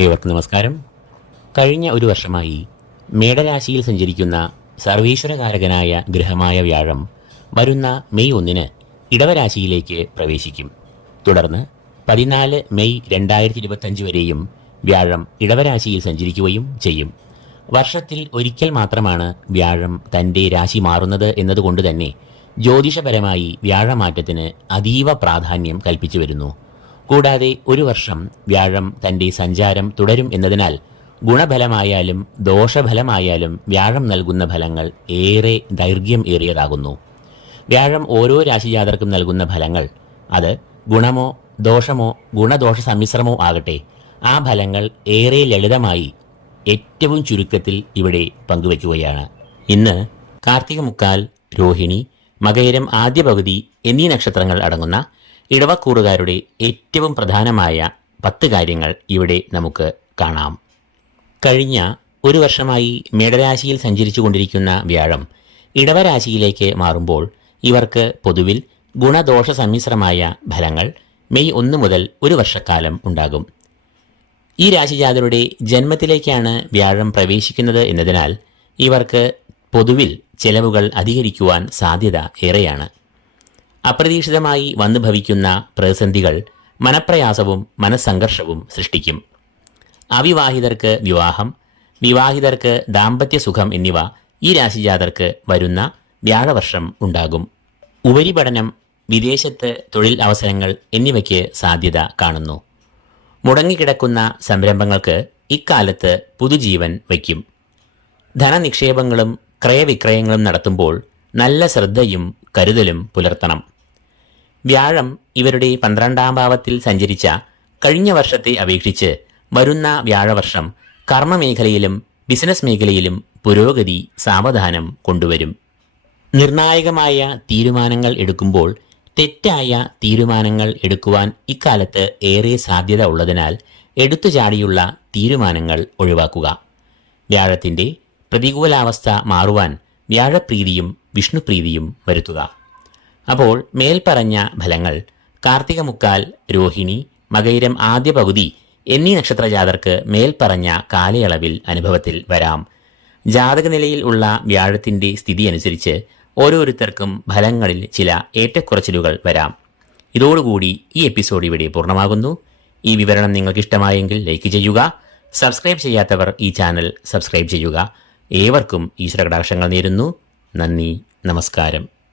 ഏവർക്കും നമസ്കാരം. കഴിഞ്ഞ ഒരു വർഷമായി മേടരാശിയിൽ സഞ്ചരിക്കുന്ന സർവീശ്വരകാരകനായ ഗ്രഹമായ വ്യാഴം വരുന്ന മെയ് ഒന്നിന് ഇടവരാശിയിലേക്ക് പ്രവേശിക്കും. തുടർന്ന് പതിനാല് മെയ് രണ്ടായിരത്തി ഇരുപത്തഞ്ച് വരെയും വ്യാഴം ഇടവരാശിയിൽ സഞ്ചരിക്കുകയും ചെയ്യും. വർഷത്തിൽ ഒരിക്കൽ മാത്രമാണ് വ്യാഴം തന്റെ രാശി മാറുന്നത് എന്നതുകൊണ്ട് തന്നെ ജ്യോതിഷപരമായി വ്യാഴമാറ്റത്തിന് അതീവ പ്രാധാന്യം കൽപ്പിച്ചു വരുന്നു. കൂടാതെ ഒരു വർഷം വ്യാഴം തന്റെ സഞ്ചാരം തുടരും എന്നതിനാൽ ഗുണഫലമായാലും ദോഷഫലമായാലും വ്യാഴം നൽകുന്ന ഫലങ്ങൾ ഏറെ ദൈർഘ്യം ഏറിയതാകുന്നു. വ്യാഴം ഓരോ രാശിജാതർക്കും നൽകുന്ന ഫലങ്ങൾ അത് ഗുണമോ ദോഷമോ ഗുണദോഷ സമ്മിശ്രമോ ആകട്ടെ ആ ഫലങ്ങൾ ഏറെ ലളിതമായി ഏറ്റവും ചുരുക്കത്തിൽ ഇവിടെ പങ്കുവയ്ക്കുകയാണ് ഇന്ന് കാർത്തിക മുക്കാൽ രോഹിണി മകയിരം ആദ്യ പകുതി എന്നീ നക്ഷത്രങ്ങൾ അടങ്ങുന്ന ഇടവക്കൂറുകാരുടെ ഏറ്റവും പ്രധാനമായ പത്ത് കാര്യങ്ങൾ ഇവിടെ നമുക്ക് കാണാം. കഴിഞ്ഞ ഒരു വർഷമായി മേടരാശിയിൽ സഞ്ചരിച്ചു കൊണ്ടിരിക്കുന്ന വ്യാഴം ഇടവരാശിയിലേക്ക് മാറുമ്പോൾ ഇവർക്ക് പൊതുവിൽ ഗുണദോഷ സമ്മിശ്രമായ ഫലങ്ങൾ മെയ് ഒന്ന് മുതൽ ഒരു വർഷക്കാലം ഉണ്ടാകും. ഈ രാശിജാതരുടെ ജന്മത്തിലേക്കാണ് വ്യാഴം പ്രവേശിക്കുന്നത് എന്നതിനാൽ ഇവർക്ക് പൊതുവിൽ ചെലവുകൾ അധികരിക്കുവാൻ സാധ്യത ഏറെയാണ്. അപ്രതീക്ഷിതമായി വന്നു ഭവിക്കുന്ന പ്രതിസന്ധികൾ മനപ്രയാസവും മനസ്സംഘർഷവും സൃഷ്ടിക്കും. അവിവാഹിതർക്ക് വിവാഹം വിവാഹിതർക്ക് ദാമ്പത്യ സുഖം എന്നിവ ഈ രാശിജാതർക്ക് വരുന്ന വ്യാഴവർഷം ഉണ്ടാകും. ഉപരിപഠനം വിദേശത്ത് തൊഴിൽ അവസരങ്ങൾ എന്നിവയ്ക്ക് സാധ്യത കാണുന്നു. മുടങ്ങിക്കിടക്കുന്ന സംരംഭങ്ങൾക്ക് ഇക്കാലത്ത് പുതുജീവൻ വയ്ക്കും. ധനനിക്ഷേപങ്ങളും ക്രയവിക്രയങ്ങളും നടത്തുമ്പോൾ നല്ല ശ്രദ്ധയും കരുതലും പുലർത്തണം. വ്യാഴം ഇവരുടെ പന്ത്രണ്ടാം ഭാവത്തിൽ സഞ്ചരിച്ച കഴിഞ്ഞ വർഷത്തെ അപേക്ഷിച്ച് വരുന്ന വ്യാഴവർഷം കർമ്മമേഖലയിലും ബിസിനസ് മേഖലയിലും പുരോഗതി സാവധാനം കൊണ്ടുവരും. നിർണായകമായ തീരുമാനങ്ങൾ എടുക്കുമ്പോൾ തെറ്റായ തീരുമാനങ്ങൾ എടുക്കുവാൻ ഇക്കാലത്ത് ഏറെ സാധ്യത ഉള്ളതിനാൽ എടുത്തുചാടിയുള്ള തീരുമാനങ്ങൾ ഒഴിവാക്കുക. വ്യാഴത്തിന്റെ പ്രതികൂലാവസ്ഥ മാറുവാൻ വ്യാഴപ്രീതിയും വിഷ്ണുപ്രീതിയും വരുത്തുക. അപ്പോൾ മേൽപ്പറഞ്ഞ ഫലങ്ങൾ കാർത്തിക മുക്കാൽ രോഹിണി മകൈരം ആദ്യ പകുതി എന്നീ നക്ഷത്രജാതർക്ക് മേൽപ്പറഞ്ഞ കാലയളവിൽ അനുഭവത്തിൽ വരാം. ജാതകനിലയിൽ ഉള്ള വ്യാഴത്തിന്റെ സ്ഥിതി അനുസരിച്ച് ഓരോരുത്തർക്കും ഫലങ്ങളിൽ ചില ഏറ്റക്കുറച്ചിലുകൾ വരാം. ഇതോടുകൂടി ഈ എപ്പിസോഡ് ഇവിടെ പൂർണമാകുന്നു. ഈ വിവരണം നിങ്ങൾക്ക് ഇഷ്ടമായെങ്കിൽ ലൈക്ക് ചെയ്യുക സബ്സ്ക്രൈബ് ചെയ്യാത്തവർ ഈ ചാനൽ സബ്സ്ക്രൈബ് ചെയ്യുക. ഏവർക്കും ഈശ്വര കടാക്ഷങ്ങൾ നേരുന്നു. നന്ദി നമസ്കാരം.